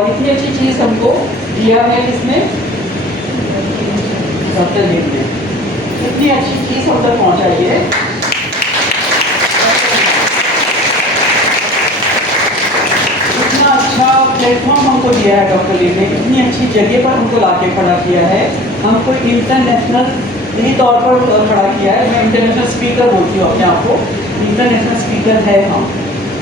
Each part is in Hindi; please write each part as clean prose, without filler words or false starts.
और इतनी अच्छी चीज़ हमको दिया है इसमें डॉक्टर ने इतनी अच्छी चीज़ हम तक पहुँचाई है। इतना अच्छा प्लेटफॉर्म हमको दिया है डॉक्टर ली ने, इतनी अच्छी जगह पर हमको लाके खड़ा किया है, हमको इंटरनेशनल तौर पर खड़ा किया है। मैं इंटरनेशनल स्पीकर बोलती हूँ अपने आप को, इंटरनेशनल स्पीकर है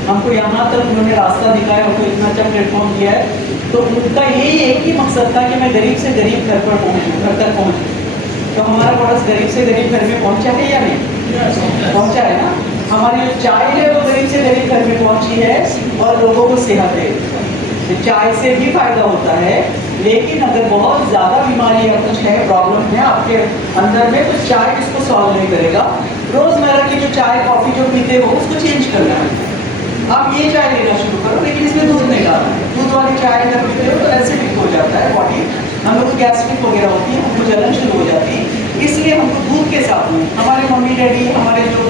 हमको यहाँ तक उन्होंने रास्ता दिखाया, हमको इतना अच्छा प्लेटफॉर्म दिया है। तो उनका यही एक ही मकसद था कि मैं गरीब से गरीब घर पर पहुँचूँ, घर तक पहुँचूँ। तो हमारा प्रोडक्ट गरीब से गरीब घर में पहुँचा है या नहीं? पहुँचा है ना। हमारी जो चाय है वो गरीब से गरीब घर में पहुँची है और लोगों को सेहत है। तो चाय से भी फायदा होता है, लेकिन अगर बहुत ज़्यादा बीमारी या कुछ है, प्रॉब्लम है आपके अंदर में, तो चाय इसको सॉल्व नहीं करेगा। रोज़मर्रा की जो चाय कॉफ़ी जो पीते हो उसको चेंज करना है। आप ये चाय लेना शुरू करो, लेकिन इसमें दूध नहीं डालना है। दूध वाली चाय अगर पीते हो तो एसिडिक हो जाता है बॉडी, हम लोग गैस्ट्रिक वगैरह होती है, हमको जलन शुरू हो जाती है। इसलिए हमको दूध के साथ में, हमारे मम्मी डैडी हमारे जो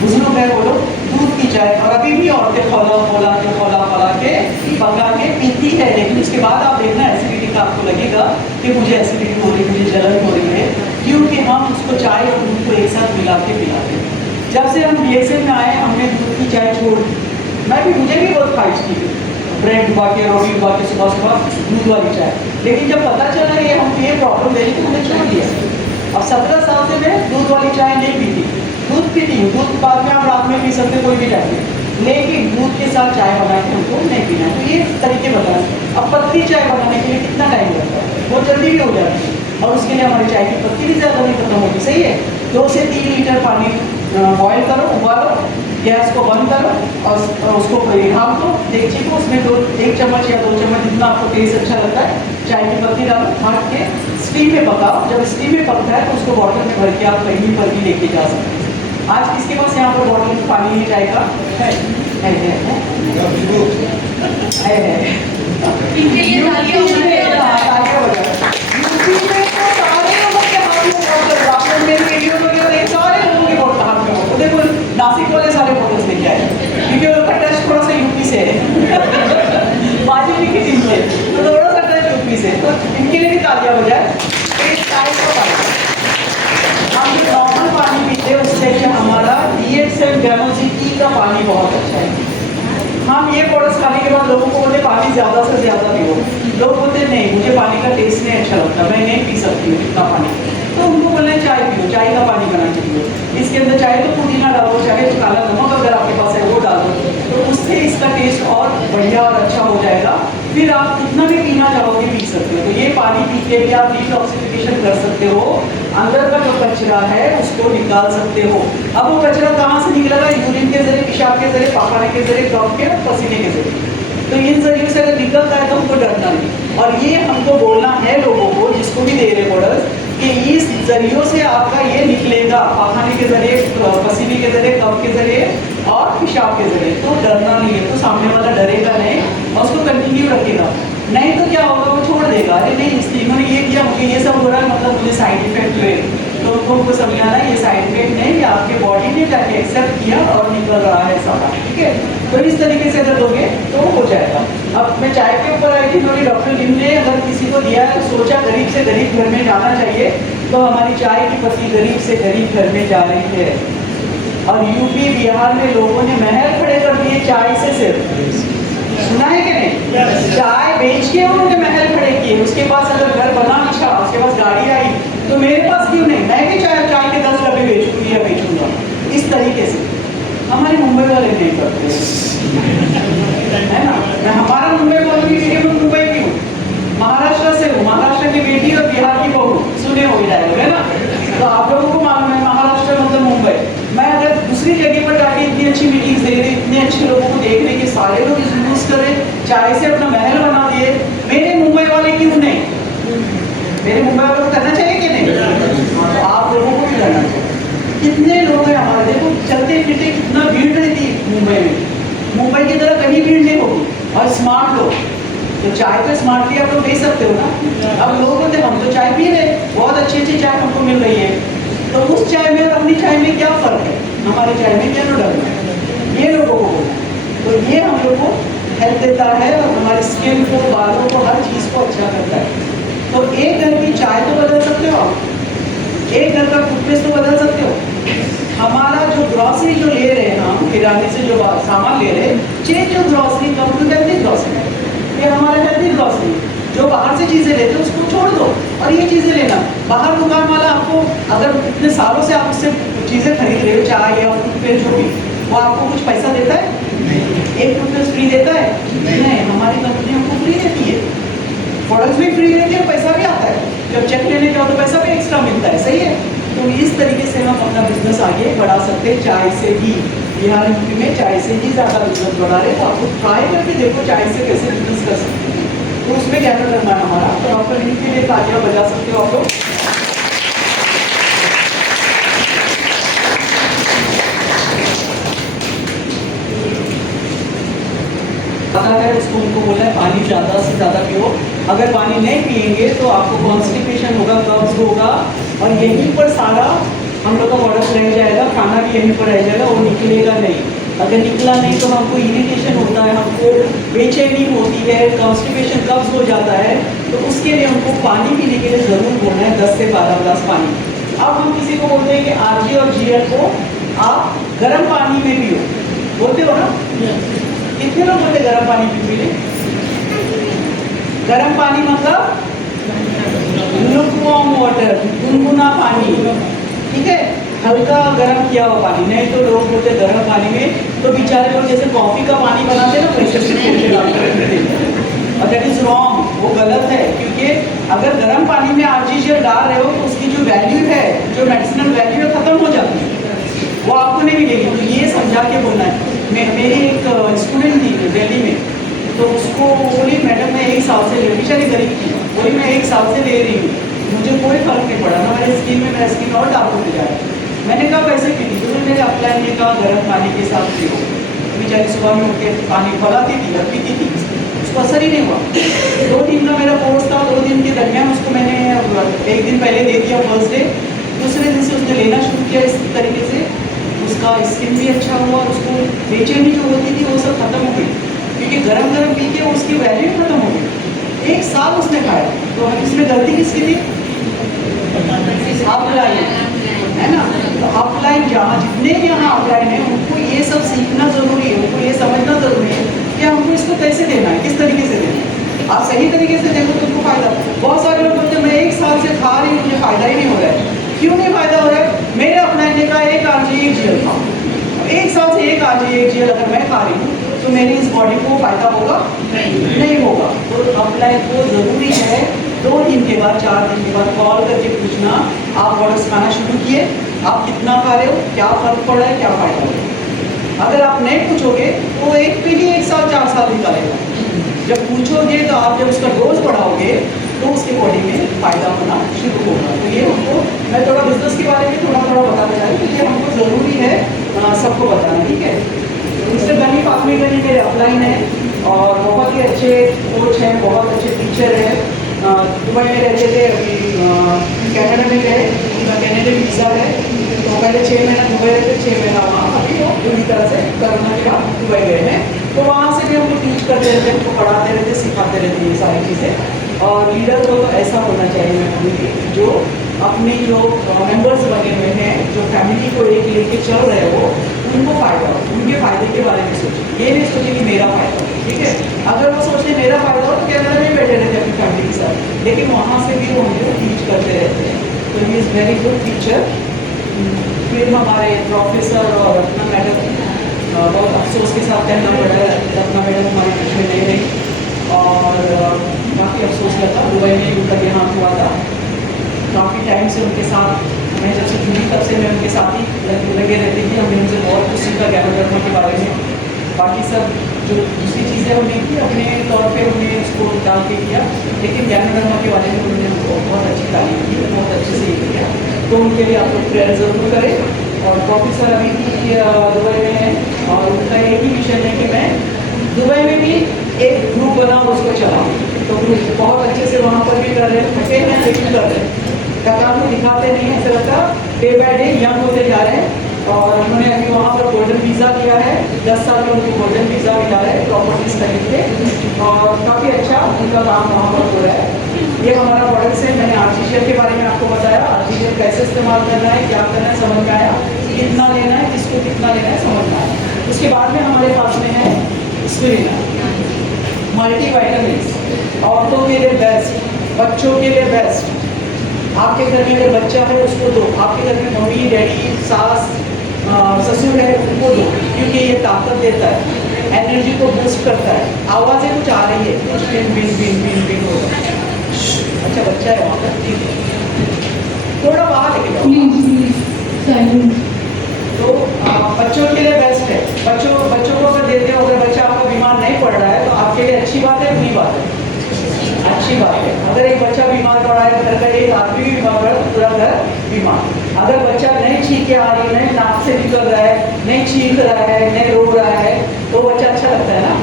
बुजुर्ग है वो लोग दूध की चाय, और अभी भी औरतें खौला के पका के पीती है। लेकिन उसके बाद आप देखना एसिडिटी का आपको लगेगा कि मुझे एसिडिटी हो रही है, मुझे जलन हो रही है, क्योंकि हम उसको चाय और दूध को एक साथ मिला के पिलाते हैं। जब से हम BSN में आए हमने दूध की चाय छोड़ दी। मुझे भी बहुत ख्वाहिश थी ब्रेड डुबा के, रोटी डुबा के सुबह सुबह दूध वाली चाय, लेकिन जब पता चला ये हमको ये प्रॉब्लम देगी तो हमने छोड़ दिया। अब 17 साल से मैं दूध वाली चाय नहीं पीती, दूध पीती हूँ, दूध बाद में आप रात में पी सकते कोई भी टाइम में, लेकिन दूध के साथ चाय बना के हमको नहीं पीना है। तो ये तरीके बताना। अब पत्ती चाय बनाने के लिए कितना टाइम लगता है, बहुत जल्दी भी हो जाती है, और उसके लिए हमारी चाय की पत्ती भी ज़्यादा नहीं खत्म होगी। सही है, 2 से 3 लीटर पानी बॉयल करो, उबालो, गैस को बंद करो और उसको ढाल दो देखिए को, उसमें 1 चम्मच या 2 चम्मच जितना आपको टेस्ट अच्छा लगता है चाय की पत्ती डालो, ढक के स्टीम में पकाओ। जब स्टीम में पकता है तो उसको बॉटल में भर के आप कहीं पर भी लेके जा सकते हैं। आज किसके पास यहाँ पर बॉटल में पानी है चाय का? है। नासिक वाले सारे फोटोज लेके आए, क्योंकि उनका टच थोड़ा सा यूपी से है माजी की टीम से, तो थोड़ा सा टच यूपी से, तो इनके लिए भी तालियां हो जाए। हम जो नॉर्मल पानी पीते हैं उससे हमारा DHL गैमोसिटी का पानी बहुत अच्छा है। हम ये प्रोडक्ट्स खाने के बाद लोगों को बोलते पानी ज़्यादा से ज़्यादा पियो, लोग बोलते नहीं मुझे पानी का टेस्ट नहीं अच्छा लगता, मैं नहीं पी सकती हूँ इतना पानी, तो उनको बोलना चाय पियो, चाय का पानी बना के पियो। इसके अंदर चाहे तो पुदीना डालो, चाहे तो काला नमक अगर आपके पास है वो डालो, तो उससे इसका टेस्ट और बढ़िया और अच्छा हो जाएगा। फिर आप कितना भी पीना चाहोगे पी सकते हो। तो ये पानी पी के भी आप डिटॉक्सिफिकेशन कर सकते हो, अंदर का जो कचरा है उसको निकाल सकते हो। अब वो कचरा कहाँ से निकलेगा? यूरिन के जरिए, पेशाब के जरिए, पखाने के जरिए, कफ के, पसीने के जरिए। तो इन जरिए से अगर निकलता है तो हमको डरना नहीं, और ये हमको बोलना है लोगों को जिसको भी दे रहे प्रोडक्ट कि इस जरियों से आपका ये निकलेगा, पखाने के जरिए, पसीने के जरिए, कफ के जरिए और पेशाब के जरिए। तो डरना नहीं है, तो सामने वाला डरेगा नहीं और उसको कंटिन्यू रखेगा। नहीं तो क्या होगा, वो छोड़ देगा, अरे नहीं इसलिए इन्होंने ये किया, मुझे ये सब हो रहा है, मतलब मुझे साइड इफेक्ट हुए। तो उनको समझाना ये साइड इफेक्ट नहीं, ये आपके बॉडी ने जाके एक्सेप्ट किया और निकल रहा है सारा, ठीक है। तो इस तरीके से अगर दोगे तो हो जाएगा। अब मैं चाय के ऊपर आई थी, थोड़ी डॉक्टर लिम ने अगर किसी को दिया है, सोचा गरीब से गरीब घर में जाना चाहिए, तो हमारी चाय की पत्ती गरीब से गरीब घर में जा रही है। और यूपी बिहार में लोगों ने महल खड़े कर दिए चाय से, सिर्फ सुना है कि नहीं? चाय बेच के उन्होंने महल खड़े किए। उसके पास अगर घर बना अच्छा, उसके पास गाड़ी आई, तो मेरे पास क्यों नहीं, मैं भी चाय के 10 डब्बे बेचूंगी या बेचूंगा। इस तरीके से हमारे मुंबई वाले नहीं करते है ना। मैं हमारा मुंबई वालों की वीडियो में मुंबई की हूँ, महाराष्ट्र से हूँ, महाराष्ट्र की बेटी और बिहार की बहू, सुने हो डायलॉग है ना। तो आप लोगों को मालूम है महाराष्ट्र मतलब मुंबई। मैं अगर दूसरी जगह पर जाके इतनी अच्छी मीटिंग्स दे रही, इतने अच्छे लोगों को देख रहे कि सारे लोग यूज करें, चाय से अपना महल बना दिए, मेरे मुंबई वाले क्यों नहीं? मेरे मुंबई वालों को करना चाहिए कि नहीं? तो आप लोगों को भी करना चाहिए। कितने लोग हैं हमारे, देखो चलते फिरते कितना भीड़ रहती है मुंबई में, मुंबई की तरह कहीं भीड़ नहीं होगी। और स्मार्ट लोग, तो चाय तो स्मार्टली आप लोग दे सकते हो ना। अब लोग बोलते हम तो चाय पी रहे, बहुत अच्छी अच्छी चाय हमको मिल रही है, तो उस चाय में और अपनी चाय में क्या फ़र्क है? हमारी चाय में क्या डरना है, ये लोगों को बोलना है। तो ये हम लोग को हेल्थ देता है और हमारे स्किन को, बालों को, हर चीज़ को अच्छा करता है। तो एक घर की चाय तो बदल सकते हो आप, एक घर का टूथपेस्ट तो बदल सकते हो। हमारा जो ग्रॉसरी जो ले रहे हैं हम, किराने से जो सामान ले रहे हैं, चेंज जो grocery come to healthy grocery, ये हमारा हेल्दी ग्रॉसरी। जो बाहर से चीज़ें लेते हो उसको छोड़ दो और ये चीज़ें लेना। बाहर दुकान वाला आपको, अगर इतने सालों से आप उससे चीज़ें खरीद रहे हो, चाय या टूथपेस्ट जो भी, वो आपको कुछ पैसा देता है? एक टूथपेस्ट फ्री देता है? नहीं, हमारी कंपनी हमको फ्री देती है, प्रोडक्ट्स भी फ्री देती है, पैसा भी आता है। जब चेक लेने जाओ तो पैसा भी एक्स्ट्रा मिलता है, सही है। तो इस तरीके से हम अपना बिजनेस आगे बढ़ा सकते हैं। चाय से ही, बिहार यूपी में चाय से ही ज़्यादा बिजनेस बढ़ा रहे हैं। तो आपको ट्राई करके देखो चाय से कैसे बिजनेस कर सकते हैं। तो उसमें क्या करना है हमारा, तो डॉक्टर नीम के लिए तालियां बजा सकते हो आप लोग। पता है उसको, उनको बोला है पानी ज़्यादा से ज़्यादा पियो। अगर पानी नहीं पिएंगे तो आपको कॉन्स्टिपेशन होगा, कब्ज होगा, और यहीं पर सारा हम लोग का प्रोडक्ट रह जाएगा, खाना भी यहीं पर रह जाएगा, वो निकलेगा नहीं। अगर निकला नहीं तो हमको इरिटेशन होता है, हमको बेचैनी होती है, कॉन्स्टिपेशन कब्ज हो जाता है। तो उसके लिए हमको पानी पीने के लिए ज़रूर बोलना है 10 से 12 गिलास पानी। अब हम किसी को बोलते हैं कि आरजी और जीएल को आप गर्म पानी में पियो, बोलते हो ना? कितने लोग बोलते गर्म पानी पी ले? गर्म पानी मतलब लुकवार्म वाटर, गुनगुना पानी, ठीक है, हल्का गर्म किया हुआ पानी। नहीं तो लोग बोलते गर्म पानी में, तो बेचारे लोग जैसे कॉफ़ी का पानी बनाते हैं ना, वैसे और दैट इज़ रॉन्ग, वो गलत है। क्योंकि अगर गर्म पानी में आर्टिफिशियल डाल रहे हो तो उसकी जो वैल्यू है, जो मेडिसिनल वैल्यू है, ख़त्म हो जाती है, वो आपको नहीं मिलेगी। तो ये समझा के बोलना है। मेरी एक स्टूडेंट थी दिल्ली में, तो उसको बोली मैडम मैं 1 साल से ले रही, बेचारी गरीब थी, बोली मैं 1 साल से ले रही हूँ, मुझे कोई फर्क नहीं पड़ा ना, मेरे स्किन में, मेरा स्किन और डार्क होते जा रहा है। मैंने कहा कैसे पीती? तो मेरे अपलाइन ने कहा गर्म पानी के साथ पियो। बेचारी सुबह में उठ के पानी खौलाती थी और पीती थी, उसको असर ही नहीं हुआ। 2 दिन का मेरा कोर्स था, 2 दिन के दरमियान उसको मैंने 1 दिन पहले दे दिया फर्स्ट डे, दूसरे दिन से उसने लेना शुरू किया। इस तरीके से उसका स्किन भी अच्छा हुआ और उसको बेचैनी जो होती थी वो सब खत्म हो गई, क्योंकि गरम गरम पी के उसकी वैल्यू खत्म हो गई। 1 साल उसने खाया। तो इसमें गलती किसकी थी? अपलाइन, है ना? तो अपलाइन जहाँ जितने भी यहाँ अपलाइन है उनको ये सब सीखना ज़रूरी है, उनको ये समझना ज़रूरी है कि हमको इसको कैसे देना है, किस तरीके से देना है। आप सही तरीके से देखो तो उनको फ़ायदा। बहुत सारे लोग बोलते हैं मैं 1 साल से खा रही हूँ, मुझे फ़ायदा ही नहीं हो रहा है। क्यों नहीं फ़ायदा हो रहा है? मेरे अपलाइन ने कहा 1 आरजी 1 जीएल खाओ। 1 साल से 1 आरजी 1 जीएल अगर मैं खा रही हूँ तो मेरी इस बॉडी को फ़ायदा होगा? नहीं होगा। तो अपलाइन को ज़रूरी है 2 दिन के बाद, 4 दिन के बाद कॉल करके पूछना आप प्रोडक्ट्स खाना शुरू किए, आप कितना खा रहे हो, क्या फ़र्क पड़ रहा है, क्या फ़ायदा हो रहा है। अगर आप नहीं पूछोगे तो एक पे ही 1 साल 4 साल निकालेगा। जब पूछोगे तो आप जब उसका डोज बढ़ाओगे तो उसके बॉडी में फ़ायदा होना शुरू होगा। तो ये हमको, मैं थोड़ा बिजनेस के बारे में थोड़ा बताना चाह रही हूँ, ये हमको ज़रूरी है सबको बताना, ठीक है। मिस्टर गनी फातमी गनी मेरे अपलाइन है और बहुत ही अच्छे कोच हैं, बहुत अच्छे टीचर हैं। दुबई में रहते थे, अभी कनाडा में गए, उनका कैनेडियन वीज़ा है। तो पहले 6 महीना दुबई रहते, 6 महीना वहाँ, अभी वो पूरी तरह से कोरोना के बाद दुबई गए हैं। तो वहाँ से भी हमको टीच करते रहते, हमको पढ़ाते रहते, सिखाते रहते ये सारी चीज़ें। और लीडर तो ऐसा होना चाहिए, मैं कहूँगी, जो अपने जो मेंबर्स बने हुए हैं, जो फैमिली को एक लेके चल रहे हो, उनको फ़ायदा हो, उनके फ़ायदे के बारे में सोचें। ये नहीं सोचें कि मेरा फ़ायदा हो, ठीक है। अगर वो सोचते मेरा फ़ायदा हो तो कनाडा में बैठे रहते अपनी फैमिली के साथ, लेकिन वहाँ से भी वो हमको टीच करते रहते हैं। तो he is very good teacher. फिर हमारे प्रोफेसर और रत्ना मैडम, बहुत अफसोस के साथ कहना पड़ा है, रत्ना मैडम हमारे बीच में नहीं रही और काफ़ी अफसोस लगा। दुबई में उनका देहांत हुआ था। काफ़ी टाइम से उनके साथ, मैं जब से जुड़ी तब से मैं उनके साथ ही लगे रहती थी। हमने उनसे बहुत कुछ सीखा ज्ञान धर्म के बारे में। बाकी सब जो दूसरी चीज़ें हमने की अपने तौर पे हमने उसको डाल के किया, लेकिन ज्ञान धर्म के बारे में उन्होंने हमको बहुत अच्छी तारीफ की, बहुत अच्छे से ये किया। तो उनके लिए आप लोग प्रेयर ज़रूर करें। और प्रोफेसर अभी भी दुबई में है और उनका एक ही मिशन है कि मैं दुबई में भी एक ग्रुप बनाऊँ, उसको चलाऊँ। तो ग्रुप बहुत अच्छे से वहाँ पर भी कर रहे हैं, थके हैं लेकिन कर रहे हैं। थकान को दिखाते नहीं है, ऐसा लगता डे बाय डे यंग होते जा रहे हैं और उन्होंने अभी वहाँ पर गोल्डन वीज़ा लिया है, 10 साल में उनको गोल्डन वीज़ा मिला है प्रॉपर्टीज खरीद के, और काफ़ी अच्छा उनका काम वहाँ पर हो रहा है। ये हमारा प्रोडक्ट्स है। मैंने आर्टिफिशियल के बारे में आपको बताया, आर्टिफिशियल कैसे इस्तेमाल करना है, क्या करना है, समझ में आया, कितना लेना है, किसको कितना लेना है, समझ में आया। उसके बाद में हमारे पास में है स्पिरिना मल्टी वाइटामिन्स, औरतों के लिए बेस्ट, बच्चों के लिए बेस्ट। आपके घर में अगर बच्चा है उसको दो, आपके घर में मम्मी डैडी सास ससुर है उनको दो, क्योंकि ये ताकत देता है, एनर्जी को बूस्ट करता है। आवाज़ें कुछ आ रही है, कुछ बिन बिन बिन बिन बिन हो रहा है। अच्छा बच्चा है वहाँ पर, ठीक, थोड़ा बाहर लेके जाओ। तो बच्चों के लिए बेस्ट है। बच्चों को अगर देते हो, अगर बच्चा आपका बीमार नहीं पड़ रहा है तो आपके लिए अच्छी बात है, बुरी बात है? अच्छी बात है। अगर एक बच्चा बीमार पड़ा है, घर का एक आदमी भी बीमार पड़ा है, पूरा घर बीमार। अगर बच्चा नहीं छींके आ रही है, नहीं नाक से निकल रहा है, नहीं चीख रहा है, नहीं रो रहा है, तो बच्चा अच्छा लगता है ना।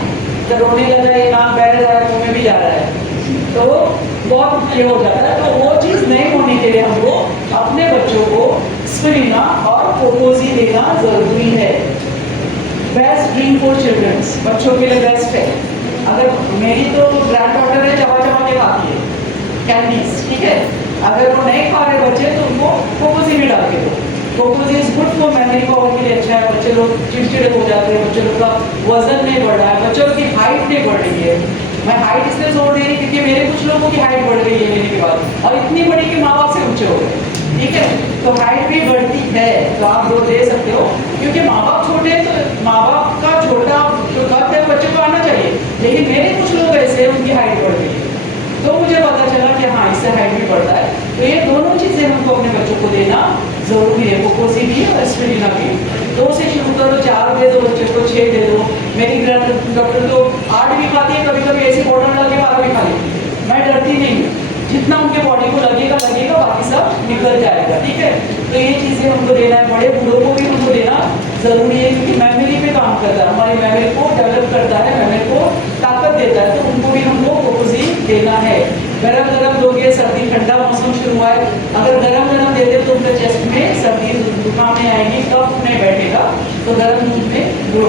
जब रोने लगा है, नाक बैठ रहा है, मुँह में भी जा रहा है, तो बहुत ये हो जाता है। तो वो चीज़ नहीं होने के लिए हमको अपने बच्चों को स्पिरिना और कोकोजी देना ज़रूरी है। बेस्ट ड्रिंक फॉर चिल्ड्रंस, बच्चों के लिए बेस्ट है। अगर मेरी तो ग्रैंड डॉटर है, चबा चबा के खाती है कैंडीज, ठीक है। अगर वो नहीं खा रहे बच्चे तो उनको कोकोजी में डाल के दो। कोकोजी is good for memory power के लिए अच्छा है। बच्चे लोग चिड़चिड़े हो जाते हैं, बच्चे लोग का वजन नहीं बढ़ रहा है, बच्चों की हाइट नहीं बढ़ रही है। मैं हाइट इसलिए जोड़ दे रही क्योंकि मेरे कुछ लोगों की हाइट बढ़ गई है लेने के बाद, और इतनी बड़ी कि माँ बाप से ऊंचे हो गए, ठीक है। तो हाइट भी बढ़ती है, तो आप लोग दे सकते हो, क्योंकि माँ बाप छोटे हैं तो माँ बाप का छोटा जो कद है बच्चे को आना चाहिए, लेकिन मेरे कुछ लोग ऐसे हैं उनकी हाइट बढ़ गई है, तो मुझे पता चला कि हाँ इससे हाइट भी बढ़ता है। तो ये दोनों चीज़ें हमको अपने बच्चों को देना ज़रूरी है, कोकोजी भी और स्पिरिना भी। 2 से शुरू करो, 4 दे दो बच्चे को, 6 दे दो। मेरी ग्रैंड डॉक्टर तो 8 भी खाती है, कभी कभी ऐसी बॉटल डाल के 12 भी खा लेती है। मैं डरती नहीं हूँ, जितना उनके बॉडी को लगेगा बाकी सब निकल जाएगा, ठीक है। तो ये चीज़ें हमको देना है, बड़े बूढ़ों को भी हमको देना ज़रूरी है, क्योंकि मेमोरी पे काम करता है, हमारी मेमोरी को डेवलप करता है, मेमोरी को ताकत देता है, तो उनको भी हमको कोकोजी देना है। गरम गरम दोगे, सर्दी ठंडा मौसम शुरू हुआ है, अगर गरम गरम दे दे तो उनके चेस्ट में सर्दी जुकाम नहीं आएगी, कफ नहीं बैठेगा, तो गरम दूध में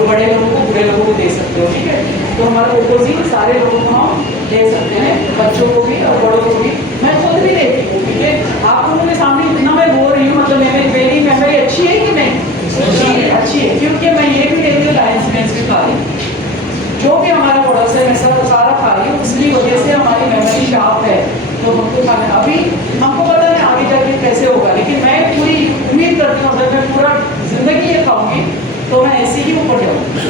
बड़े लोगों को बूढ़े लोगों को दे सकते हो, ठीक है। तो हमारा कोकोजी सारे लोगों को हम दे सकते हैं, बच्चों को भी और बड़ों को भी। मैं खुद भी देती हूँ, ठीक है। आप लोगों के सामने इतना मैं बोल रही हूँ, मतलब मेरी मेमोरी अच्छी है कि नहीं? अच्छी है, क्योंकि मैं ये भी लेती हूँ लाइन्स में भी खा रही, जो भी हमारा प्रोडक्ट है मैं सारा खा रही हूँ, उसकी वजह से हमारी मेमोरी शार्प है। तो हमको खाना, अभी हमको पता नहीं आगे जाके कैसे होगा, लेकिन मैं पूरी उम्मीद करती हूँ अगर मैं पूरा जिंदगी ये खाऊंगी तो मैं ऐसे ही ऊपर जाऊँगी,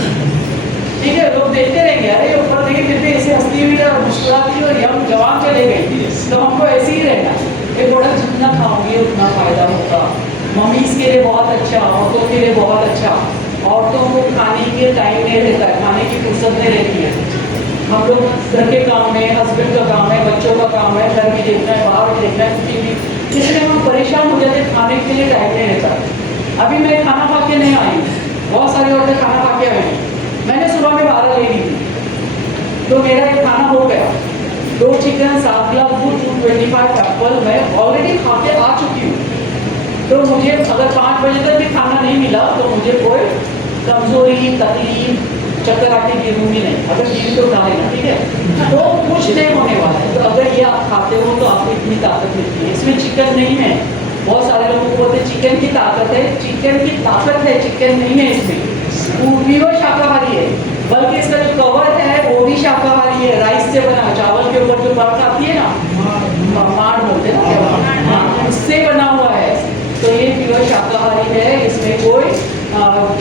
ठीक है। लोग देखते रहेंगे, अरे ऊपर देखिए कितने ऐसे हंसती हुई और मुस्कुराती और यंग जवान चले गई, तो हमको ऐसे ही रहना। ये प्रोडक्ट जितना खाओगे उतना फ़ायदा होगा। मम्मीज़ के लिए बहुत अच्छा, औरतों के लिए बहुत अच्छा। औरतों को खाने के टाइम नहीं रहता है, खाने की फुर्सत नहीं रहती है। हम लोग घर के काम में, हस्बैंड का काम है, बच्चों का काम है, घर भी देखना है, बाहर भी देखना है, क्योंकि इसलिए हम परेशान हो जाते हैं, खाने के लिए टाइम नहीं रहता। अभी मैं खाना खा के नहीं आई, बहुत सारी औरतें खाना खा के आई, मैंने सुबह में 12 ले ली थी, तो मेरा एक खाना हो गया। 2 चिकन, 7 ग्लास दूध, 225 एप्पल मैं ऑलरेडी खा के आ चुकी हूँ। तो मुझे अगर 5 बजे तक भी खाना नहीं मिला तो मुझे कोई कमजोरी, तकलीफ, चक्कर आके गिरूंगी नहीं। अगर गिरी तो उठा लेना, ठीक है। तो कुछ नहीं होने वाला है। तो अगर ये आप खाते हो तो आपको इतनी ताकत मिलती है। इसमें चिकन नहीं है, बहुत सारे लोगों को बोलते हैं चिकन की ताकत है, चिकन की ताकत है, चिकन नहीं है इसमें। प्योर शाकाहारी है, बल्कि इसका जो कवर है वो भी शाकाहारी है, राइस से बना, चावल के ऊपर जो परत आती है ना, माड़ बोलते हैं ना, उससे बना हुआ है। तो ये प्योर शाकाहारी है, इसमें कोई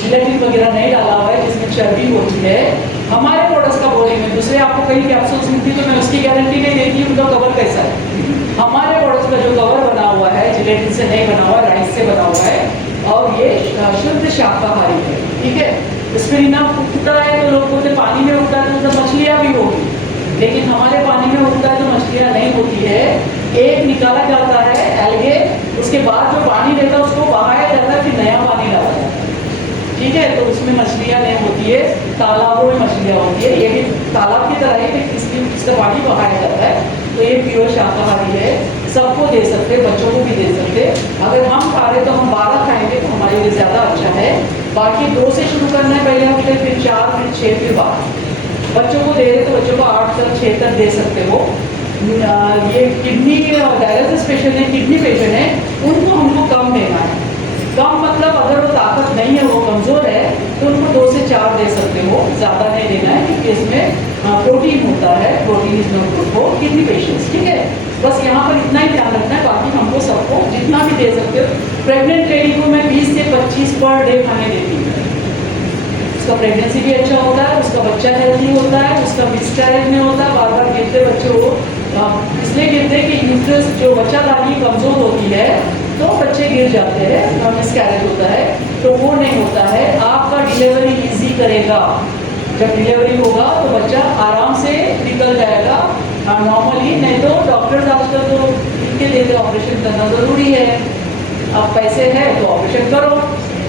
जिलेटिन वगैरह नहीं डाला हुआ है जिसमें चर्बी होती है। हमारे प्रोडक्ट्स का बोलेंगे, दूसरे आपको कई कैप्सूल्स मिलती है तो मैं उसकी गारंटी नहीं देती उनका कवर कैसा है। हमारे प्रोडक्ट्स का जो कवर बना हुआ है जिलेटिन से नहीं बना हुआ, राइस से बना हुआ है, और ये शुद्ध शाकाहारी है, ठीक है। स्पिरिना उगता है तो लोग बोलते पानी में उगता है तो मछलियाँ भी होगी, लेकिन हमारे पानी में उगता है तो मछलियाँ नहीं होती है। एक निकाला जाता है एल्गे, उसके बाद जो पानी रहता है उसको बहाया जाता है, फिर नया पानी डाला जाता है, ठीक है। तो उसमें मछलियाँ नहीं होती है, तालाबों में मछलियाँ होती है। ये भी तालाब की तरह ही इसका पानी बहाया जाता है। तो ये प्योर शाकाहारी है। सबको दे सकते, बच्चों को भी दे सकते। अगर हम खा रहे तो हम 12 खाएंगे तो हमारे लिए ज़्यादा अच्छा है। बाकी 2 से शुरू करना है पहले हफ्ते, फिर 4, फिर 6, फिर 12। बच्चों को दे रहे तो बच्चों को 8 तक 6 तक दे सकते हो। ये किडनी डायलिसिस पेशेंट है, किडनी पेशेंट है, उनको हमको कम देना है। कम मतलब अगर वो ताकत नहीं है, वो कमज़ोर है, तो उनको 2 से 4 दे सकते हो, ज़्यादा नहीं देना है क्योंकि इसमें प्रोटीन होता है, protein is not good for kidney patients, ठीक है। बस यहाँ पर इतना ही ध्यान रखना है, बाकी हमको सबको जितना भी दे सकते हो। प्रेग्नेंट लेडी को मैं 20 से 25 पर डे खाने देती हूँ। उसका प्रेगनेंसी भी अच्छा होता है, उसका बच्चा हेल्थी होता है, उसका मिसकैरेज नहीं होता। बार बार गिरते बच्चे वो इसलिए गिरते कि यूट्रस जो बच्चा दानी कमज़ोर होती है तो बच्चे गिर जाते हैं, मिसकैरेज होता है, तो वो नहीं होता है। आपका डिलीवरी इजी करेगा। जब डिलीवरी होगा तो बच्चा आराम से निकल जाएगा नॉर्मली। नहीं तो डॉक्टर्स आजकल तो इनके देते ऑपरेशन करना ज़रूरी है। अब पैसे है तो ऑपरेशन करो,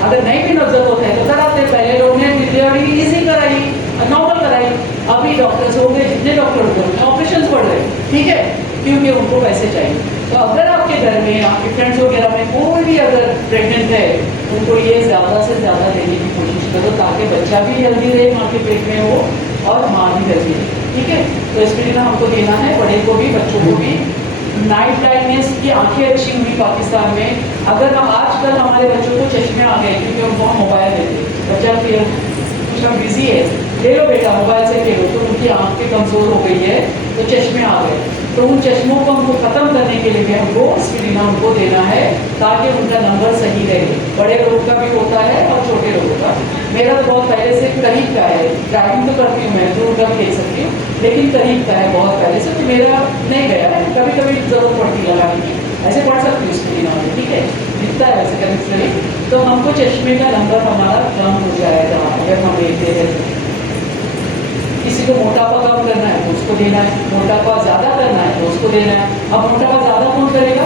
अगर नहीं भी जरूरत है तो कराते। पहले लोग ने डिलीवरी इजी कराई, नॉर्मल कराई। अभी डॉक्टर्स हो गए, जितने डॉक्टर हो गए ऑपरेशन बढ़ गए, ठीक है, क्योंकि उनको पैसे चाहिए। तो अगर आपके घर में, आपके फ्रेंड्स वगैरह में कोई भी अगर प्रेग्नेंट है, उनको ये ज़्यादा से ज़्यादा देने की कोशिश करो ताकि बच्चा भी हेल्दी रहे, माँ के पेट में हो, और माँ भी हेल्दी रहे, ठीक है। तो इसमें ना हमको देना है, बड़े को भी बच्चों को भी। नाइट ब्लाइंडनेस की आंखें अच्छी हुई पाकिस्तान में। अगर हम आजकल हमारे बच्चों को चश्मे आ गए क्योंकि उनको हम मोबाइल देते, बच्चा फिर कुछ हम बिजी है, ले लो बेटा मोबाइल से खेलो, तो उनकी आंखें कमज़ोर हो गई है तो चश्मे आ गए। तो उन चश्मों को हमको ख़त्म करने के लिए भी हमको स्क्रीना उनको देना है ताकि उनका नंबर सही रहे। बड़े लोगों का भी होता है और छोटे लोगों का। मेरा तो बहुत पहले से करीब का है, ड्राइविंग तो करती हूँ मैं, दूर का भी देख सकती हूँ, लेकिन करीब का है बहुत पहले से, तो मेरा नहीं गया है। कभी कभी ज़रूरत पड़ती है लगाने की, ऐसे पढ़ सकती हूँ स्क्रीना में, ठीक है, दिखता है वैसे कभी कभी। तो हमको चश्मे का नंबर हमारा कम हो जाएगा अगर हम लेते हैं। किसी को मोटापा कम करना है तो उसको देना है, मोटापा ज़्यादा करना है तो उसको देना है। अब मोटापा ज़्यादा कौन करेगा?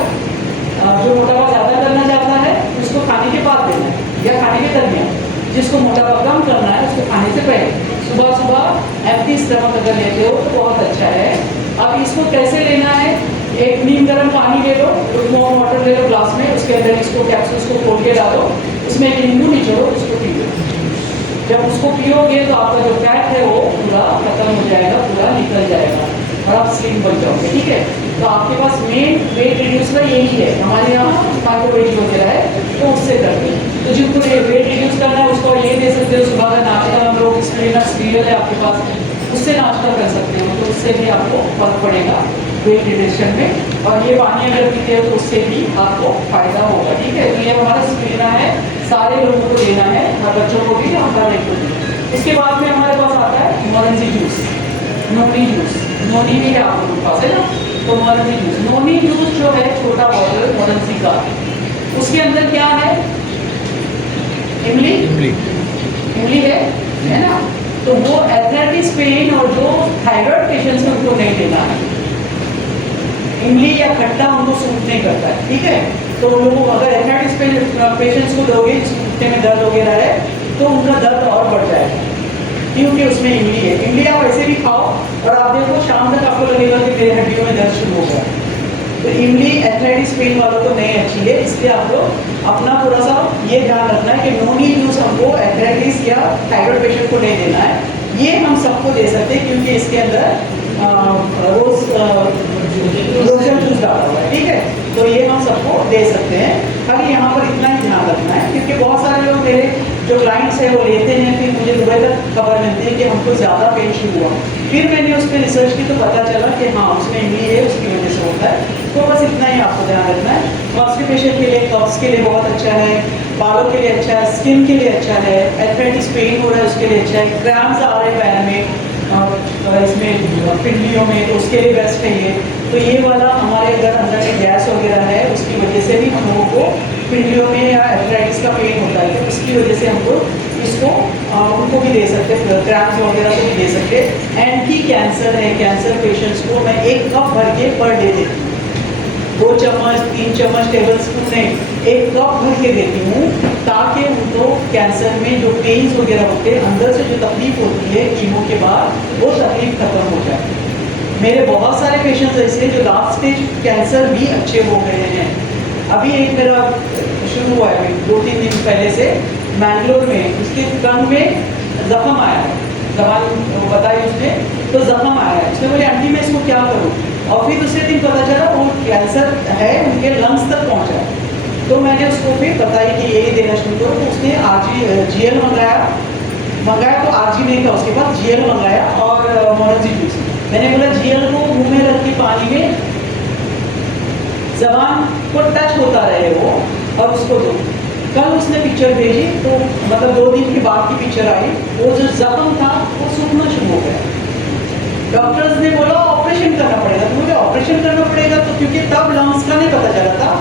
जो मोटापा ज़्यादा करना चाहता है उसको खाने के बाद देना है या खाने के दरमियान। जिसको मोटापा कम करना है उसको खाने से पहले सुबह सुबह एम्प्टी स्टमक अगर लेते हो तो बहुत अच्छा है। अब इसको कैसे लेना है? एक नीम गर्म पानी ले लो, वार्म वाटर ले लो ग्लास में, उसके अंदर इसको कैप्सूल्स को खोल के डालो, उसमें एक नींबू निचोड़ो, उसको पी लो। जब उसको पियोगे तो आपका जो फैट है वो पूरा खत्म हो जाएगा, पूरा निकल जाएगा और आप स्लिम बन जाओगे, ठीक है। तो आपके पास मेन वेट रिड्यूसर यही है, हमारे यहाँ माइक्रोवेज वगैरह है तो उससे करते हैं। तो जिनको वेट रिड्यूस करना है उसको ये दे सकते हो, सुबह का नाश्ता हम लोग सीरियल है आपके पास, उससे नाश्ता कर सकते हो, तो उससे भी आपको फर्क पड़ेगा वेट रिडक्शन में। और ये पानी अगर पीते हो तो उससे भी आपको फायदा होगा, ठीक है। तो ये हमारा स्क्रीना है, सारे लोगों को देना है, हर बच्चों को भी, हमारे को भी। उसके बाद में हमारे पास आता है मोरंजी जूस, नोनी जूस। नोनी भी है आप लोगों के पास, है ना? तो मोरंजी जूस, नोनी जूस जो है छोटा बॉटल मोरंजी का, उसके अंदर क्या है? इमली, इमली है ना? तो वो एथलेटिक्स पेन और जो थायराइड पेशेंट्स हैं उनको नहीं देना है। इमली या खट्टा उनको सूट नहीं करता है, ठीक है। तो लोग अगर एथलेटिक्स पेशेंट्स को दोगे, घुटने में दर्द वगैरह है तो उनका दर्द और बढ़ जाएगा क्योंकि उसमें इमली है। इमली आप ऐसे भी खाओ और आप देखो शाम तक आपको लगेगा कि मेरे हड्डियों में दर्द शुरू हो गया। तो इमली एथलेटिक्स पेन वालों को नहीं अच्छी है, इसलिए आप लोग अपना थोड़ा सा ये ध्यान रखना है कि नोनी जूस हमको एथलेटिक्स या थायराइड पेशेंट को नहीं देना है। ये हम सबको दे सकते हैं क्योंकि इसके अंदर रोशन जूस डाला हुआ है, ठीक है। तो ये हम सबको दे सकते हैं, खाली यहाँ पर इतना ही ध्यान रखना है क्योंकि बहुत सारे लोग मेरे जो क्लाइंट्स हैं वो लेते हैं, फिर मुझे सुबह तक खबर मिलती है कि हमको ज़्यादा पेन शुरू हुआ। फिर मैंने उस पर रिसर्च की तो पता चला कि हाँ उसमें इमली है, उसकी वजह से होता है। तो बस इतना ही आपको ध्यान रखना है। कॉन्स्टिपेशन के लिए, कब्स के लिए बहुत अच्छा है, बालों के लिए अच्छा है, स्किन के लिए अच्छा है, एथलेटिक्स पेन हो रहा है उसके लिए अच्छा है, क्रैम्स आ रहे हैं पैर में, इसमें पिंडलियों में, तो उसके लिए बेस्ट है ये। तो ये वाला हमारे अगर अंदर में गैस वगैरह है उसकी वजह से भी हम लोगों को पिंडलियों में या एथलेटिक्स का पेन होता है, तो उसकी वजह से हम लोग इसको उनको भी दे सकते हैं, क्रैम्स वगैरह को भी दे सकते हैं। एंटी कैंसर है, कैंसर पेशेंट्स को मैं 1 कप भर के पर डे देती हूँ, 2 चम्मच 3 चम्मच टेबल स्पून नहीं, 1 कप भर के देती हूँ ताकि उनको कैंसर में जो पेन्स वगैरह होते हैं, अंदर से जो तकलीफ होती है कीमो के बाद, वो तकलीफ खत्म हो जाए। मेरे बहुत सारे पेशेंट्स ऐसे जो लास्ट स्टेज कैंसर भी अच्छे हो गए हैं। अभी एक मेरा शुरू हुआ है 2-3 दिन पहले से मैंगलोर में, उसके कंध में जख्म आया है, दवा बताई उसने तो जख्म आया है। उसने बोले आंटी मैं इसको क्या करूँ, और फिर दूसरे दिन पता चला वो कैंसर है, उनके लंग्स तक पहुँचा। तो मैंने उसको फिर बताई कि यही देना शुरू करो। तो उसने GL मंगाया तो RG नहीं था, उसके बाद GL मंगाया और मोरजी जूस। मैंने बोला GL को मुंह में रख के पानी में जबान को टच होता रहे वो, और उसको दो। कल उसने पिक्चर भेजी तो मतलब 2 दिन के बाद की पिक्चर आई, वो जो जख्म था वो सूखना शुरू हो गया। डॉक्टर्स ने बोला ऑपरेशन करना पड़ेगा। तो मुझे ऑपरेशन करना पड़ेगा, तो क्योंकि तब लंग्स का नहीं पता चला था,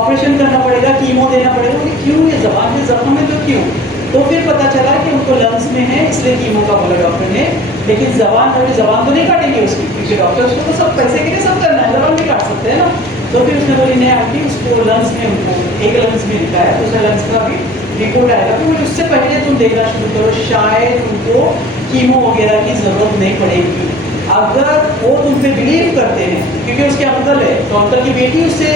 ऑपरेशन करना पड़ेगा, कीमो देना पड़ेगा। मुझे क्यों, ये जबान में जख्म है तो क्यों? तो फिर पता चला कि उनको लंग्स में है, इसलिए कीमो का बोला डॉक्टर ने। लेकिन जबान तो नहीं काटेंगे उसकी, क्योंकि डॉक्टर्स को तो सब पैसे के लिए सब करना है, जबान नहीं काट सकते हैं ना। तो फिर उसने बोली नहीं आंटी, उसको लंग्स में, उनको एक लंग्स में लिखा है, दूसरे लंग्स का भी रिपोर्ट आएगा, तो मुझे उससे पहले तुम देखना शुरू करो, शायद उनको कीमो वगैरह की जरूरत नहीं पड़ेगी। अगर वो तुम पे बिलीव करते हैं, क्योंकि उसके अंकल है, तो अंकल की बेटी उससे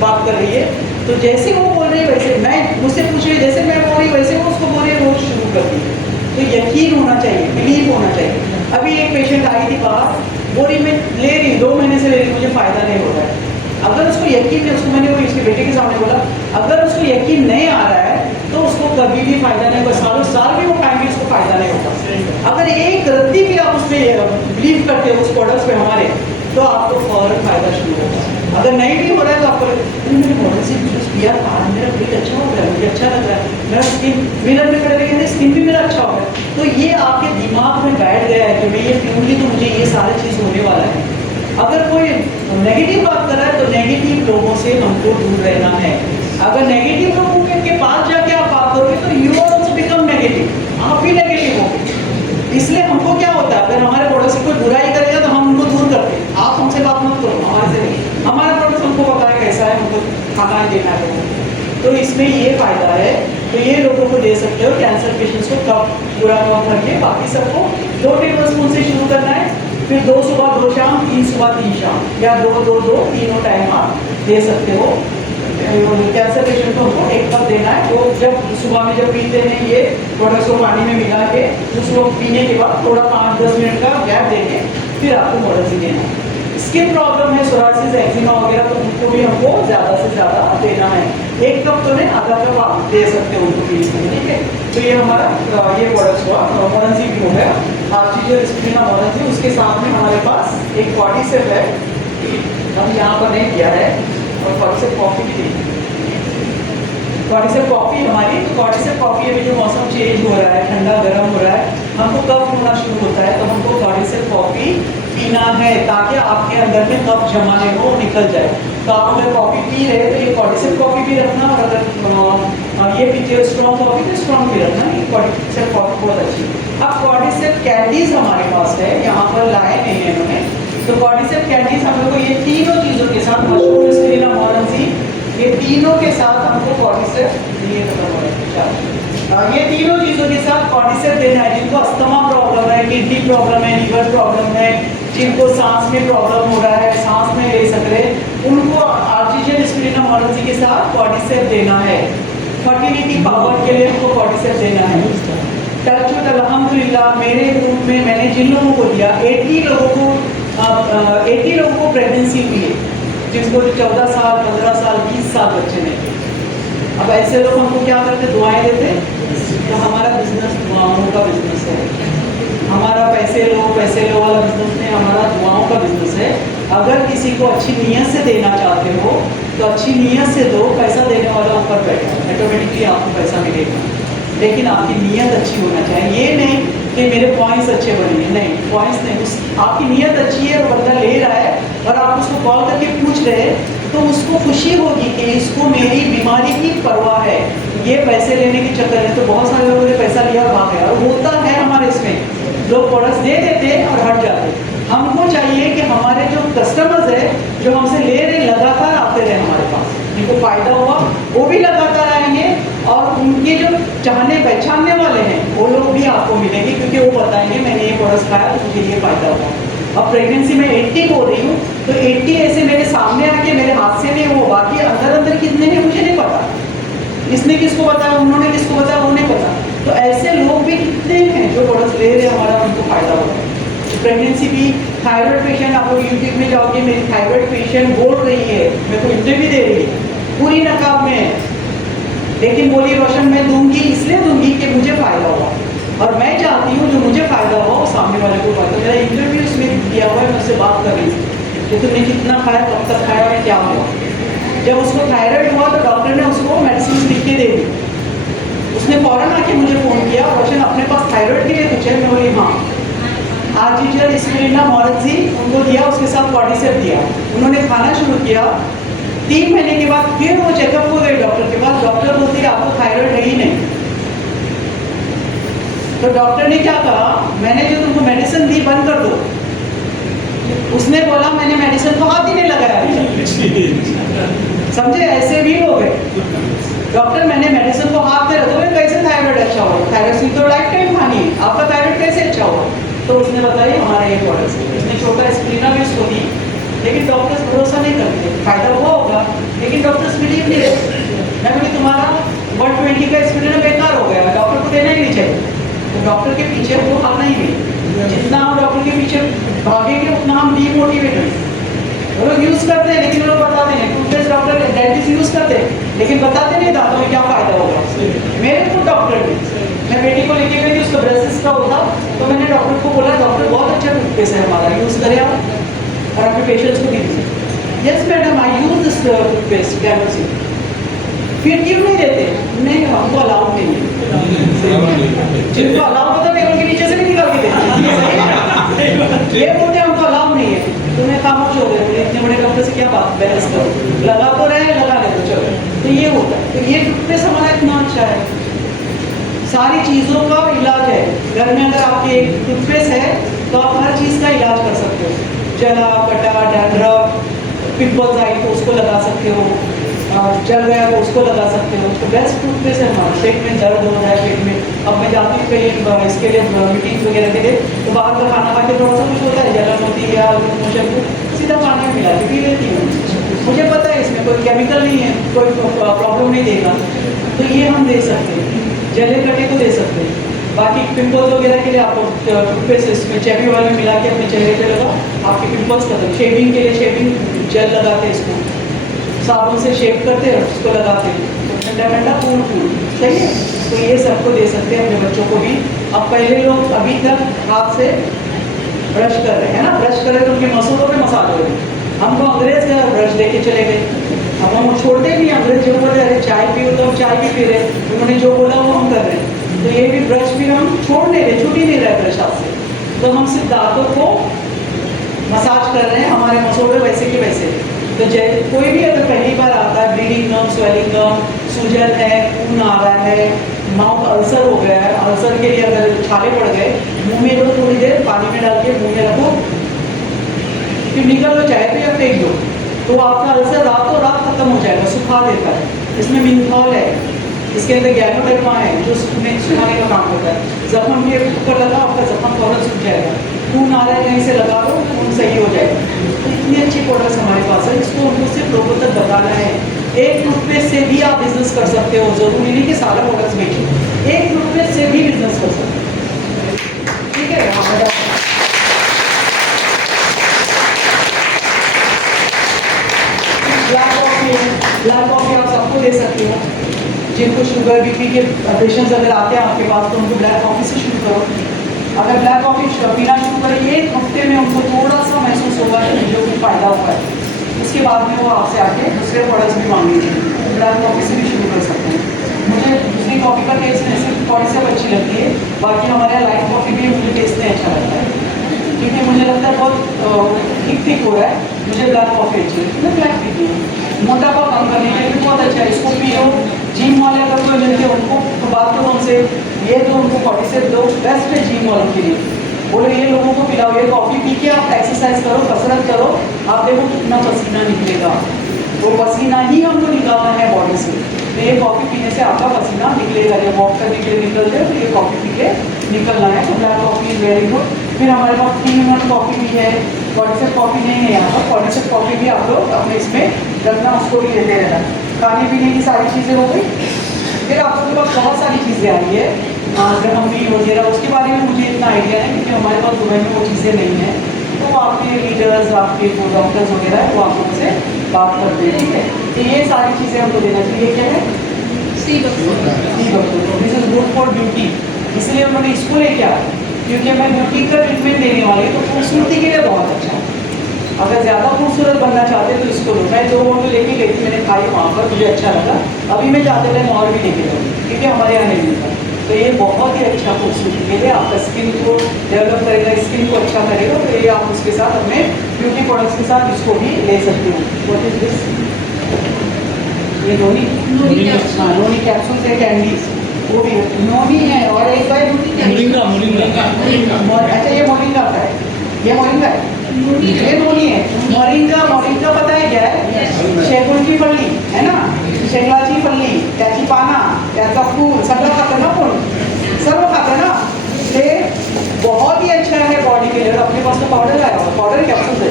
बात कर रही है, तो जैसे वो बोल रही है वैसे मैं मुझसे पूछ रही, जैसे मैं बोल रही वैसे वो उसको बोल रही है, रोज शुरू कर दी। तो यकीन होना चाहिए, बिलीव होना चाहिए। अभी एक पेशेंट आई थी बाहर, बोल रही मैं ले रही 2 महीने से ले रही, मुझे फायदा नहीं हो रहा है। अगर उसको यकीन नहीं, उसको मैंने वो इसके बेटे के सामने बोला, अगर उसको यकीन नहीं आ रहा है तो उसको कभी भी फायदा नहीं होगा, सालों साल भी वो खाएंगे, उसको फायदा नहीं होगा। अगर एक रत्ती भी आप उसमें बिलीव करते हो उस प्रोडक्ट्स पे हमारे, तो आपको फौरन फायदा शुरू होगा। अगर नहीं भी हो रहा है तो आपको मेरे मॉडल से यूज किया, आज मेरा पेट अच्छा हो गया, मुझे अच्छा लग रहा है, मेरा स्किन मिरर में खड़े रहे स्किन भी मेरा अच्छा हो गया। तो ये आपके दिमाग में बैठ गया है कि मैं ये पीऊँगी तो मुझे ये सारी चीज़ होने वाला है। अगर कोई नेगेटिव बात कर रहा है तो नेगेटिव लोगों से हमको दूर रहना है। अगर नेगेटिव लोगों के पास जाके आप बात करोगे तो you are also become negative, आप भी नेगेटिव होंगे। इसलिए हमको क्या होता है, अगर हमारे पड़ोस से कोई बुराई करेगा तो हम उनको दूर करते हैं, आप हमसे बात मत करो, हमारे से नहीं। हमारा पड़ोस हमको पता है कैसा है, हमको खाना देना है, तो इसमें ये फायदा है। तो ये लोगों को दे सकते हो। कैंसर पेशेंट्स को कप पूरा कप भर के, बाकी सबको 2 टेबल स्पून से शुरू करना है, फिर 2 सुबह 2 शाम, 3 सुबह 3 शाम, या 2-2-2 तीनों टाइम आप दे सकते हो। कैंसर पेशेंट को हमको 1 कप देना है। तो जब सुबह में जब पीते हैं ये प्रोडक्ट्स को पानी में मिला के, उसको पीने के बाद थोड़ा 5-10 मिनट का गैप देके फिर आपको मॉडल से देना है। स्किन प्रॉब्लम है, सोरायसिस, एक्जिमा वगैरह, तो उनको भी हमको ज़्यादा से ज़्यादा देना है। 1 कप तो नहीं, आधा कप आप दे सकते हो उनको पीने के लिए, ठीक है। तो ये हमारा ये प्रोडक्ट्स हुआ, मोरनजी भी हो गया, आर्टिफिशियल स्पिरुलिना मोरनजी। उसके साथ में हमारे पास एक कॉर्टिसेप है, हम यहाँ पर नहीं किया है, और कॉर्टिसेप कॉफ़ी भी दी। कॉर्टिसेप कॉफ़ी हमारी, तो कॉर्टिसेप कॉफ़ी अभी जो मौसम चेंज हो रहा है, ठंडा गर्म हो रहा है, हमको कफ होना शुरू होता है, तो हमको कॉर्टिसेप कॉफ़ी पीना है, ताकि आपके अंदर में कफ जमा नहीं हो, निकल जाए। तो आप अगर कॉफ़ी पी रहे हैं तो ये कॉर्टिसेप कॉफ़ी भी रखना, और अगर ये पीते हो स्ट्रॉन्ग कॉफ़ी तो स्ट्रॉन्ग भी रखना। ये कॉर्टिसेप कॉफ़ी बहुत अच्छी। अब कॉर्टिसेप कैंडीज हमारे पास है, यहाँ पर लाए नहीं है इन्होंने। तो कॉर्टिसेप कैंडीज हम लोग को ये तीनों चीज़ों के साथ, मशरूम, स्पिरुलिना, मोरनजी, ये तीनों के साथ हमको कॉर्टिसेप ये तीनों चीज़ों के साथ कॉर्टिसेप देना है। जिनको अस्थमा प्रॉब्लम है, किडनी प्रॉब्लम है, लीवर प्रॉब्लम है, जिनको सांस में प्रॉब्लम हो रहा है, सांस में ले सक रहे, उनको आर्टिफिशियल स्पिरुलिना मोरनजी के साथ कॉर्टिसेप देना है। फर्टिलिटी पावर के लिए हमको कॉर्टिसेप देना है। टचवुड अल्हम्दुलिल्लाह मेरे ग्रुप में मैंने जिन लोगों को दिया, 80 लोगों को प्रेगनेंसी हुई है, जिनको 14 साल, 15 साल, 20 साल बच्चे नहीं। अब ऐसे लोग हमको क्या करते, दुआएं देते। तो हमारा बिजनेस दुआओं का बिजनेस है, हमारा पैसे लो वाला बिजनेस नहीं, हमारा दुआओं का बिजनेस है। अगर किसी को अच्छी नीयत से देना चाहते हो तो अच्छी नीयत से दो, पैसा देने वाला ऊपर बैठा है, ऑटोमेटिकली आपको पैसा मिलेगा, लेकिन आपकी नीयत अच्छी होना चाहिए। ये नहीं कि मेरे पॉइंट्स अच्छे बने, नहीं, पॉइंट्स नहीं, आपकी नीयत अच्छी है और बंदा ले रहा है और आप उसको कॉल करके पूछ रहे हैं, तो उसको खुशी होगी कि इसको मेरी बीमारी की परवाह है, ये पैसे लेने के चक्कर में। तो बहुत सारे लोगों ने पैसा लिया और भाग गया, और होता है हमारे इसमें, लोग प्रोडक्ट्स दे देते हैं और हट जाते हैं। हमको चाहिए कि हमारे जो कस्टमर्स है, जो हमसे ले रहे, लगातार आते रहे हमारे पास, जिनको फायदा हुआ वो भी लगातार आएंगे, और उनके जो चाहने पहचानने वाले हैं वो लोग भी आपको मिलेंगे, क्योंकि वो बताएंगे मैंने ये प्रोडक्ट्स खाया तो मुझे ये फायदा हुआ। अब प्रेगनेंसी में 80 बोल रही हूँ, तो 80 ऐसे मेरे सामने आके मेरे हाथ से नहीं हो, बाकी अंदर अंदर कितने हैं मुझे नहीं पता, इसने किसको बताया, उन्होंने किसको बताया, वो नहीं पता। तो ऐसे लोग भी कितने हैं जो प्रोडक्ट्स ले रहे हैं, हमारा उनको फायदा होता है। प्रेगनेंसी भी थायराइड पेशेंट, आप लोग यूट्यूब में जाओगे, मेरी थायराइड पेशेंट बोल रही है, मेरे को इंटरव्यू दे रही है, पूरी नकाब में है, लेकिन बोली रोशन मैं दूंगी, इसलिए दूंगी कि मुझे फायदा होगा, और मैं चाहती हूँ जो मुझे फायदा हो सामने वाले को फायदा। मेरा इंटरव्यू इसमें दिया हुआ है, मैं उससे बात कर रही थी कि तुमने कितना खाया, कब तक खाया और क्या हुआ। जब उसको थायराइड हुआ तो डॉक्टर ने उसको मेडिसिन लिख के दे दी। उसने फौरन आके मुझे फ़ोन किया, रोशन अपने पास थायराइड के लिए कुछ है? मैं बोली हाँ। आर्टिफिशियल स्पिरिना मॉरजी उनको दिया, उसके साथ कॉर्डिसेप दिया, उन्होंने खाना शुरू किया। 3 महीने के बाद फिर वो चेकअप हो गए डॉक्टर के पास, डॉक्टर बोलती है आपको थायराइड है ही नहीं। तो डॉक्टर ने क्या कहा, मैंने जो तुमको मेडिसिन दी बंद कर दो। उसने बोला मैंने मेडिसिन को हाथ ही नहीं लगाया। समझे, ऐसे भी लोग हैं। डॉक्टर मैंने मेडिसिन को हाथ में रखो, कैसे थायराइड अच्छा हो, थायराइड तो लाइफ टाइम खानी है, आपका थायराइड कैसे अच्छा हो। तो उसने बताया हमारा ये प्रोडक्ट है, उसने छोटा स्प्रीना भी उसको दी, लेकिन डॉक्टर्स भरोसा नहीं करते, फायदा हुआ होगा लेकिन डॉक्टर्स बिलीव नहीं करते। मैं बोली तुम्हारा 120 का स्प्रीना बेकार हो गया, डॉक्टर को देना ही नहीं चाहिए। तो डॉक्टर के पीछे वो भागना ही नहीं, जितना हम डॉक्टर के पीछे भागेंगे उतना हम डीमोटिवेट होंगे। वो लोग यूज़ करते हैं लेकिन वो लोग बताते नहीं, टूथपेस्ट डॉक्टर डेंटिस्ट यूज़ करते हैं लेकिन बताते नहीं दांतों में क्या फ़ायदा होगा। मेरे खुद डॉक्टर ने, मैं बेटी को लेके गई थी, उसका ब्रेसिस का होता, तो मैंने डॉक्टर को बोला डॉक्टर बहुत अच्छा टूथपेस्ट है हमारा, यूज़ करें आप और अपने पेशेंट्स को भी दीजिए। Yes madam I use this toothpaste कैमोसिन। फिर क्यों नहीं देते? नहीं हमको अलाउ नहीं है। जिनको अलाउ होता है टेबल के नीचे से भी निकाल के देते। ये बोलते हैं हमको अलाउ नहीं है, तो मैं खामोश हो गए, बोले इतने बड़े डॉक्टर से क्या बात बहस करो, लगा तो रहे लगा ले तो चलो। तो ये होता है, तो ये टूथपेस्ट हमारा इतना अच्छा है, सारी चीज़ों का इलाज है। घर में अगर आपके एक टूथपेस्ट है तो आप हर चीज़ का इलाज कर सकते हो, जला कटा डैंड्रफ पिंपल्स आई तो उसको लगा सकते हो, चल गया तो उसको लगा सकते हो। तो बेस्ट टूथपेस्ट है हमारा। पेट में दर्द हो रहा है, पेट में अब मैं जाती हूँ कहीं इसके लिए मीटिंग वगैरह के लिए, तो बाहर का खाना खा के थोड़ा सा कुछ होता है, जलन होती है या मोशन को सीधा पानी में मिला के पी लेती हूँ। मुझे पता है इसमें कोई केमिकल नहीं है, कोई प्रॉब्लम नहीं देगा, तो ये हम दे सकते हैं, जले कटे को दे सकते हैं। बाकी पिंपल्स वगैरह के लिए आपको टूथपेस्ट इसमें चेवी वाले मिला के अपने चेहरे पे लगा, आपके पिंपल्स खत्म। शेविंग के लिए शेविंग जेल लगाते हैं, इसको साबुन से शेव करते हैं, उसको लगाते हैं, तो ठंडा ठंडा कूल कूल, सही है। तो ये सबको दे सकते हैं, अपने बच्चों को भी। अब पहले लोग अभी तक हाथ से ब्रश कर रहे हैं ना, ब्रश कर रहे तो उनके मसूलों पे मसाज हो रहे। हम तो अंग्रेज का ब्रश लेके चले गए, अब हम छोड़ते नहीं, अंग्रेज जो बोले अरे चाय पियो तो हम चाय भी पी रहे, उन्होंने जो बोला वो हम कर रहे हैं। तो ये भी ब्रश भी हम छोड़ नहीं रहे, छूट ही नहीं रहे ब्रश हाथ से, तो हम सिर्फ दांतों को मसाज कर रहे हैं, हमारे मसोड़े वैसे के वैसे। तो जैसे कोई भी अगर पहली बार आता है, ब्लीडिंग नर्व, स्वेलिंग नर्व, सूजन है, खून आ रहा है, माउथ अल्सर हो गया है, अल्सर के लिए अगर छाले पड़ गए, मुंह में लो, थोड़ी देर पानी में डाल के मुंह में रखो, फिर निकल लो चाहे तो या फेंक दो, तो आपका अल्सर रातों रात खत्म हो जाएगा, सुखा देता है। इसमें मिंथॉल है, इसके अंदर गैनोडर्मा है जो सुखाने का काम करता है। जख्म के ऊपर लगा, आपका जख्म फौरन सूख जाएगा। खून आ रहा है कहीं से लगा दो, खून सही हो जाएगा। तो इतनी अच्छी प्रोडक्ट्स हमारे पास है, इसको हमको सिर्फ लोगों तक बताना है। एक टूथपेस्ट से भी आप बिजनेस कर सकते हो, जरूरी नहीं कि सारा प्रोडक्ट्स बेचो, एक टूथपेस्ट से भी बिजनेस कर सकते हो, ठीक है। ब्लैक कॉफ़ी आप सबको दे सकते हो, जिनको शुगर बीपी के पेशेंट्स अगर आते हैं आपके पास तो उनको ब्लैक कॉफ़ी से शुरू करो। अगर ब्लैक कॉफ़ी पीना शुरू करें, एक हफ्ते में उनको थोड़ा सा महसूस होगा कि मुझे कुछ फ़ायदा होता है, उसके बाद में वो आपसे आके दूसरे प्रोडक्ट्स भी मांगेंगे। ब्लैक कॉफ़ी से भी शुरू कर सकते हैं। मुझे दूसरी कॉफ़ी का टेस्ट नहीं, सिर्फ कौन से अच्छी लगती है, बाकी हमारे यहाँ लाइट कॉफ़ी भी मुझे टेस्ट नहीं अच्छा लगता है, क्योंकि मुझे लगता है बहुत ठीक हो रहा है। मुझे ब्लैक कॉफ़ी अच्छी लगती है, मैं ब्लैक पीती हूँ। मोटापा कम करने के लिए बहुत अच्छा है, इसको पियो। जिम वाले अगर कोई मिलते हैं उनको तो बात करो उनसे, ये दो उनको 40 दो, बेस्ट है जिम वालों के लिए। बोलो ये लोगों को पिलाओ, ये कॉफ़ी पी के आप एक्सरसाइज करो, कसरत करो, आप देखो कितना पसीना निकलेगा। वो पसीना ही हमको निकालना है बॉडी से, तो ये कॉफ़ी पीने से आपका पसीना निकलेगा, जब वॉक करने के लिए निकलते हो तो ये कॉफ़ी पी के निकलना है। तो black coffee is very good. फिर हमारे पास 3-in-1 कॉफ़ी भी है। कॉर्डिसेप कॉफ़ी नहीं है यहाँ पर, कॉर्डिसेप कॉफ़ी भी आप लोग अपने इसमें रखना, उसको भी लेते रहना। खाने पीने की सारी चीज़ें हो गई। फिर आप लोगों के पास बहुत सारी चीज़ें आई है, ग्रहमी वगैरह, उसके बारे में मुझे इतना आइडिया नहीं क्योंकि हमारे पास दुबई में वो चीज़ें नहीं हैं। तो आपके लीडर्स, आपके जो डॉक्टर्स वगैरह है वो आप लोगों से बात करते हैं, ठीक है। तो ये सारी चीज़ें हमको देना चाहिए। क्या है? Sea buckthorn. This is good for beauty, इसलिए उन्होंने इसको लेके आया क्योंकि मैं ब्यूटी का ट्रीटमेंट देने वाली हूँ, तो खूबसूरती के लिए बहुत अच्छा है। अगर ज़्यादा खूबसूरत बनना चाहते हैं तो इसको लो। मैं 2 बोतल लेके गई थी, मैंने खाई वहाँ पर, मुझे अच्छा लगा। अभी मैं चाहते टाइम और भी लेके जाऊँगी क्योंकि हमारे यहाँ नहीं मिलता। तो ये बहुत ही अच्छा खूबसूरती के लिए आपका स्किन को डेवलप करेगा, स्किन को अच्छा करेगा। तो ये आप उसके साथ अपने ब्यूटी प्रोडक्ट्स के साथ इसको भी ले सकते हो। What is this? ये नोनी हाँ, नोनी कैप्सूल है, कैंडीज वो भी नोनी है। और एक बार मोरिंगा अच्छा, ये मोरिंगा का है, ये मोरिंगा है, ये नोनी है। मोरिंगा पता है क्या है? शैगुन की फली है ना, शेंगलाची फली, त्याची पाना, त्याचा फूल, सगळं खाते ना, फूल सर्व खाते ना। ते बहुत ही अच्छा है बॉडी के लिए। अपने पास तो पाउडर आया हुआ, पाउडर कैप्सूल है,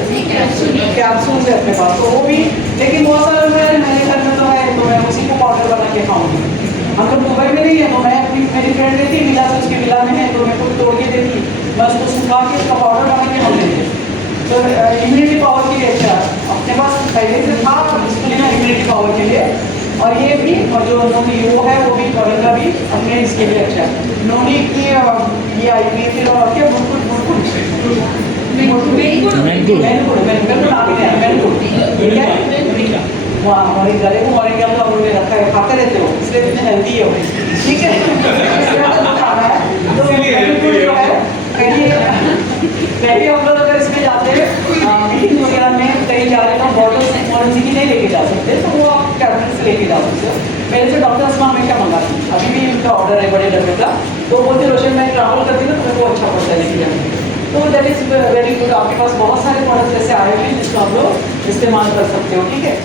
कैप्सूल है अपने पास, तो वो भी। लेकिन बहुत सारे मेरे घर में तो है, तो मैं उसी को पाउडर बना के खाऊंगी। हम तो दुबई में नहीं है, तो मैं अपनी मेरी फ्रेंड रहती विला से, उसकी विला में है, तो मैं खुद तोड़ के देती, मैं उसको सुखा के उसका पाउडर बना के हम लेते। तो इम्यूनिटी पावर के लिए अच्छा है। अपने पास पहले से था इसके लिए इम्यूनिटी पावर के लिए। और ये भी, और जो नोनी वो है वो भी, मोरिंगा भी अपने इसके लिए अच्छा है। नोनी की ये आई हुई, फिर और क्या वहाँ मोरिंगा, देखो मोरिंगा तो हमने रखा है, खाते रहते हो इसलिए इतने हेल्दी हो, ठीक है। पहले हम लोग अगर इसमें जाते हैं मीटिंग वगैरह में कहीं जा रहे हैं तो बॉटल्स ऑरेंज की नहीं लेके जा सकते, तो वो आप कैबिनेट से लेके जा सकते हो। पहले से डॉक्टर्स में हमेशा मंगाती हूँ, अभी भी उनका ऑर्डर है बड़े डब्बे का। तो बोलते रोशन मैं ट्रैवल करती हूँ तो मेरे को अच्छा पड़ता है लेके जाने। तो दैट इज़ वेरी गुड। आपके पास बहुत सारे प्रोडक्ट्स ऐसे आए हुए हैं जिसको आप लोग इस्तेमाल कर सकते हो, ठीक है।